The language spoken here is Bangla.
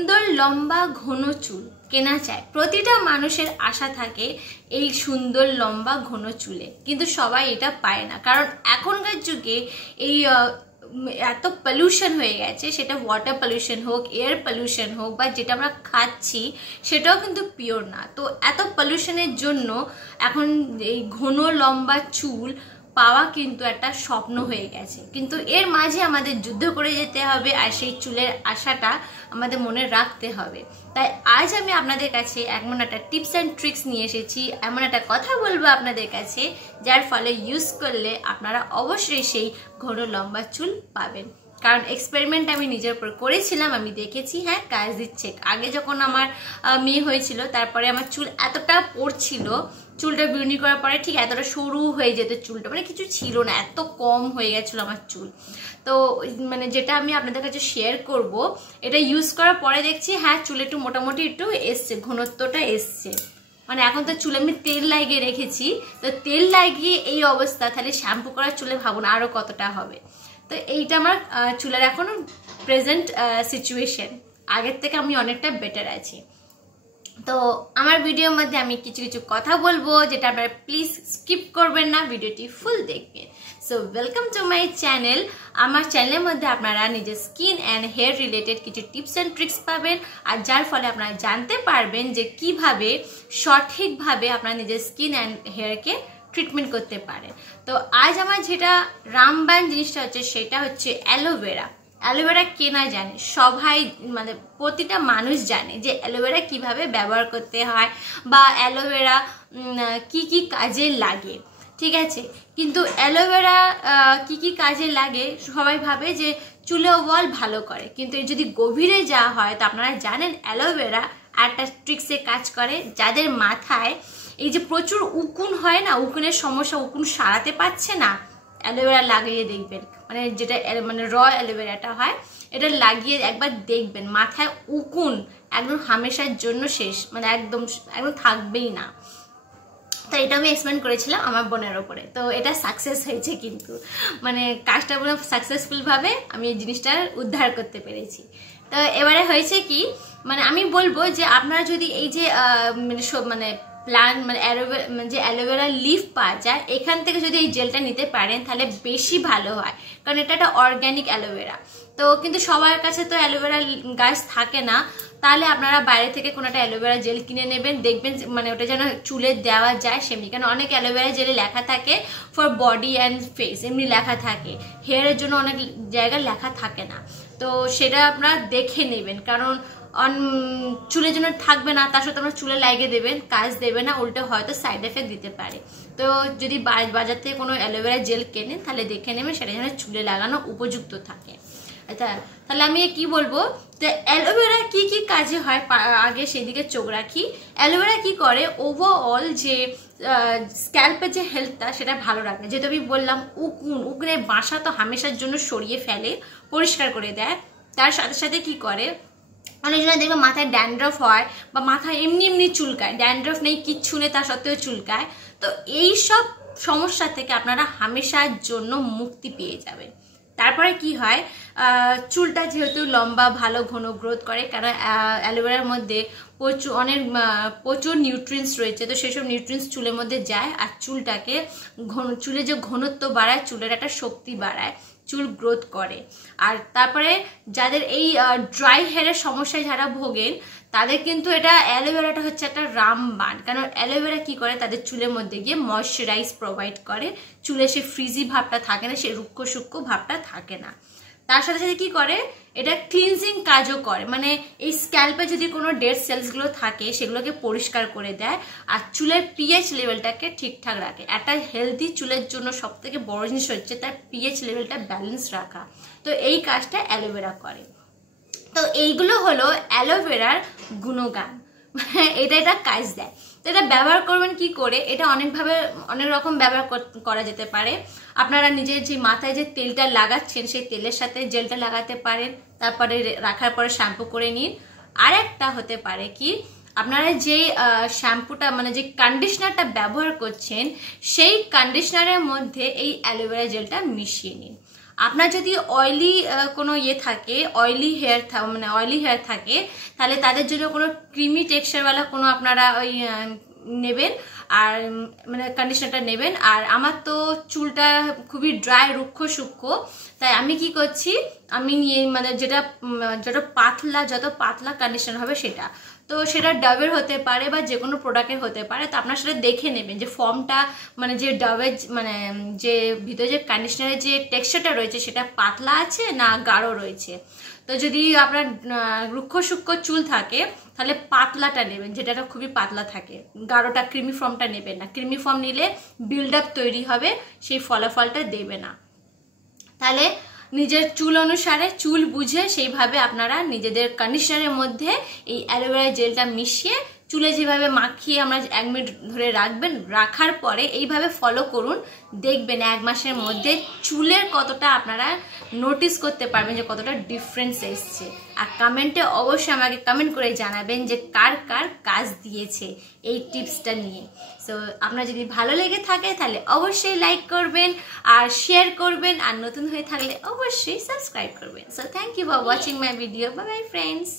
সুন্দর লম্বা ঘন চুল কেনা চায়, প্রতিটা মানুষের আশা থাকে এই সুন্দর লম্বা ঘন চুলে, কিন্তু সবাই এটা পায় না। কারণ এখনকার যুগে এই এত পলিউশন হয়ে গেছে, সেটা ওয়াটার পলিউশন হোক, এয়ার পলিউশন হোক, বা যেটা আমরা খাচ্ছি সেটাও কিন্তু পিওর না। তো এত পলিউশনের জন্য এখন এই ঘন লম্বা চুল পাওয়া কিন্তু একটা স্বপ্ন হয়ে গেছে। কিন্তু এর মাঝে আমাদের যুদ্ধ করে যেতে হবে, আর সেই চুলের আশাটা আমাদের মনে রাখতে হবে। তাই আজ আমি আপনাদের কাছে এমন একটা টিপস অ্যান্ড ট্রিক্স নিয়ে এসেছি, এমন একটা কথা বলবো আপনাদের কাছে, যার ফলে ইউজ করলে আপনারা অবশ্যই সেই ঘন লম্বা চুল পাবেন। কারণ এক্সপেরিমেন্ট আমি নিজের উপর করেছিলাম, আমি দেখেছি হ্যাঁ কাজ দিচ্ছে। আগে যখন আমার মেয়ে হয়েছিল, তারপরে আমার চুল এতটা পড়ছিল, চুলটা বিউনি করার পরে ঠিক এতটা সরু হয়ে যেত চুলটা, মানে কিছু ছিল না, এত কম হয়ে গেছিলো আমার চুল। তো মানে যেটা আমি আপনাদের কাছে শেয়ার করব, এটা ইউজ করার পরে দেখছি হ্যাঁ চুল একটু মোটামুটি একটু এসছে, ঘনত্বটা এসছে। মানে এখন তো চুলে আমি তেল লাগিয়ে রেখেছি, তো তেল লাগিয়ে এই অবস্থা, তাহলে শ্যাম্পু করার চুলে ভাবুন আরও কতটা হবে। তো এইটা আমার চুলের এখন প্রেজেন্ট সিচুয়েশন, আগের থেকে আমি অনেকটা বেটার আছি। তো আমার ভিডিওর মধ্যে আমি কিছু কিছু কথা বলবো, যেটা আপনারা প্লিজ স্কিপ করবেন না, ভিডিওটি ফুল দেখবেন। So welcome to my channel. আমার চ্যানেলের মধ্যে আপনারা নিজের স্কিন অ্যান্ড হেয়ার রিলেটেড কিছু টিপস অ্যান্ড ট্রিক্স পাবেন, আর যার ফলে আপনারা জানতে পারবেন যে কিভাবে সঠিকভাবে আপনারা নিজের স্কিন অ্যান্ড হেয়ারকে ট্রিটমেন্ট করতে পারেন। তো আজ আমার যেটা রামবান জিনিসটা হচ্ছে, সেটা হচ্ছে অ্যালোভেরা। অ্যালোভেরা কে না জানে, সবাই মানে প্রতিটা মানুষ জানে যে অ্যালোভেরা কিভাবে ব্যবহার করতে হয়, বা অ্যালোভেরা কি কি কাজে লাগে, ঠিক আছে। কিন্তু অ্যালোভেরা কি কি কাজে লাগে সবাই ভাবে যে চুলে ওয়াল ভালো করে, কিন্তু যদি গভীরে যাওয়া হয় তো আপনারা জানেন অ্যালোভেরা একটা ট্রিক্সে কাজ করে। যাদের মাথায় এই যে প্রচুর উকুন হয় না, উকুনের সমস্যা, উকুন সারাতে পারছে না, অ্যালোভেরা লাগিয়ে দেখবেন, মানে যেটা মানে র অ্যালোভেরাটা হয়, এটা লাগিয়ে একবার দেখবেন মাথায় উকুন একদম হামেশার জন্য শেষ, মানে একদম একদম থাকবেই না। তো এটা আমি এক্সপেরিমেন্ট করেছিলাম আমার বোনের ওপরে, তো এটা সাকসেস হয়েছে, কিন্তু মানে কাজটা পুরো সাকসেসফুলভাবে আমি এই জিনিসটা উদ্ধার করতে পেরেছি। তো এবারে হয়েছে কি, মানে আমি বলবো যে আপনারা যদি এই যে মানে প্লান্ট মানে যে অ্যালোভেরা লিফ পাওয়া যায়, এখান থেকে যদি এই জেলটা নিতে পারেন তাহলে বেশি ভালো হয়, কারণ এটা একটা অর্গ্যানিক অ্যালোভেরা। তো কিন্তু সবার কাছে তো অ্যালোভেরা গাছ থাকে না, তাহলে আপনারা বাইরে থেকে কোনো একটা অ্যালোভেরা জেল কিনে নেবেন, দেখবেন মানে ওটা যেন চুলে দেওয়া যায় সেমনি। কারণ অনেক অ্যালোভেরা জেলে লেখা থাকে ফর বডি অ্যান্ড ফেস, এমনি লেখা থাকে, হেয়ারের জন্য অনেক জায়গায় লেখা থাকে না। তো সেটা আপনারা দেখে নেবেন, কারণ চুলের জন্য থাকবে না, তার সাথে আপনার চুলে লাগিয়ে দেবেন, কাজ দেবে না, উল্টো হয়তো সাইড এফেক্ট দিতে পারে। তো যদি বাজার থেকে কোনো অ্যালোভেরা জেল কেনেন তাহলে দেখে নেবেন সেটা যেন চুলে লাগানো উপযুক্ত থাকে। আচ্ছা, তাহলে আমি কি বলবো, তো অ্যালোভেরা কি কি কাজে হয় আগে সেদিকে চোখ রাখি। অ্যালোভেরা কি করে, ওভারঅল যে স্ক্যাল্পের যে হেলথটা সেটা ভালো রাখে। যেহেতু আমি বললাম উকুনের বাসা তো হামেশার জন্য সরিয়ে ফেলে, পরিষ্কার করে দেয়। তার সাথে সাথে কি করে, অনেকজনের দেখবে মাথায় ড্যান্ড্রফ হয়, বা মাথায় এমনি এমনি চুলকায়, ড্যান্ড্রফ নেই কিচ্ছু নেই তা সত্ত্বেও চুলকায়। তো এই সব সমস্যা থেকে আপনারা হামেশার জন্য মুক্তি পেয়ে যাবেন। তারপরে কি হয়, চুলটা যেহেতু লম্বা ভালো ঘন গ্রোথ করে, কারণ অ্যালোভেরার মধ্যে প্রচুর নিউট্রিয়েন্টস রয়েছে, তো সেসব নিউট্রিয়েন্টস চুলের মধ্যে যায়, আর চুলটাকে চুলে যে ঘনত্ব বাড়ায়, চুলের একটা শক্তি বাড়ায়, চুল গ্রোথ করে। আর তারপরে যাদের এই ড্রাই হেয়ারের সমস্যায় যারা ভোগেন, তাদের কিন্তু এটা অ্যালোভেরাটা হচ্ছে একটা রামবাণ। কারণ অ্যালোভেরা কি করে, তাদের চুলের মধ্যে গিয়ে ময়শ্চারাইজ প্রোভাইড করে, চুলে সে ফ্রিজি ভাবটা থাকে না, সে রুক্ষ সূক্ষ্ম ভাবটা থাকে না। তার সাথে সাথে কি করে, এটা ক্লিনজিং কাজও করে, মানে এই স্ক্যাল্পে যদি কোনো ডেড সেলসগুলো থাকে সেগুলোকে পরিষ্কার করে দেয়, আর চুলের পিএইচ লেভেলটাকে ঠিকঠাক রাখে। একটা হেলদি চুলের জন্য সব থেকে বড় জিনিস হচ্ছে তার পিএইচ লেভেলটা ব্যালেন্স রাখা। তো এই কাজটা অ্যালোভেরা করে। তো এইগুলো হলো অ্যালোভেরার গুণগান, এটা কাজ দেয়। তো এটা ব্যবহার করবেন কি করে, এটা অনেক রকম ব্যবহার করা যেতে পারে। আপনারা নিজের যে মাথায় যে তেলটা লাগাচ্ছেন সেই তেলের সাথে জেলটা লাগাতে পারেন, তারপরে রাখার পরে শ্যাম্পু করে নিন। আর একটা হতে পারে কি, আপনারা যে শ্যাম্পুটা মানে যে কন্ডিশনারটা ব্যবহার করছেন সেই কন্ডিশনারের মধ্যে এই অ্যালোভেরা জেলটা মিশিয়ে নিন। আপনার যদি অয়েলি কোনো ইয়ে থাকে, অয়েলি হেয়ার থাকে, তাহলে তাদের জন্য কোনো ক্রিমি টেক্সচারওয়ালা কোনো আপনারা ওই নেবেন, আর মানে কন্ডিশনারটা নেবেন। আর আমার তো চুলটা খুবই ড্রাই, রুক্ষ সূক্ষ্ম, তাই আমি কি করছি, আমি নিয়ে মানে যত পাতলা কন্ডিশনার হবে সেটা, তো সেটা ডাবের হতে পারে বা যে কোনো প্রোডাক্টের হতে পারে। তো আপনার সেটা দেখে নেবেন যে ফর্মটা মানে যে ডাবের মানে যে ভিতরে যে কন্ডিশনারের যে টেক্সচারটা রয়েছে সেটা পাতলা আছে না গাঢ় রয়েছে। তো যদি আপনার রুক্ষ সূক্ষ্ম চুল থাকে তাহলে পাতলাটা নেবেন, যেটা খুবই পাতলা থাকে, গাঢ়টা ক্রিমি ফর্মটা নেবেন না। ক্রিমি ফর্ম নিলে বিল্ড আপ তৈরি হবে, সেই ফলাফলটা দেবে না। তাহলে নিজের চুল অনুসারে, চুল বুঝে সেইভাবে আপনারা নিজেদের কন্ডিশনারের মধ্যে এই অ্যালোভেরা জেলটা মিশিয়ে চুলে যেভাবে মাখিয়ে আমরা 1 মিনিট ধরে রাখবেন, রাখার পরে এইভাবে ফলো করুন, দেখবেন 1 মাসের মধ্যে চুলের কতটা আপনারা নোটিস করতে পারবেন যে কতটা ডিফারেন্স এসছে। আর কমেন্টে অবশ্যই আমাকে কমেন্ট করে জানাবেন যে কার কার কাজ দিয়েছে এই টিপসটা নিয়ে। সো আপনার যদি ভালো লেগে থাকে তাহলে অবশ্যই লাইক করবেন আর শেয়ার করবেন, আর নতুন হয়ে থাকলে অবশ্যই সাবস্ক্রাইব করবেন। So thank you for watching my video. Bye bye friends.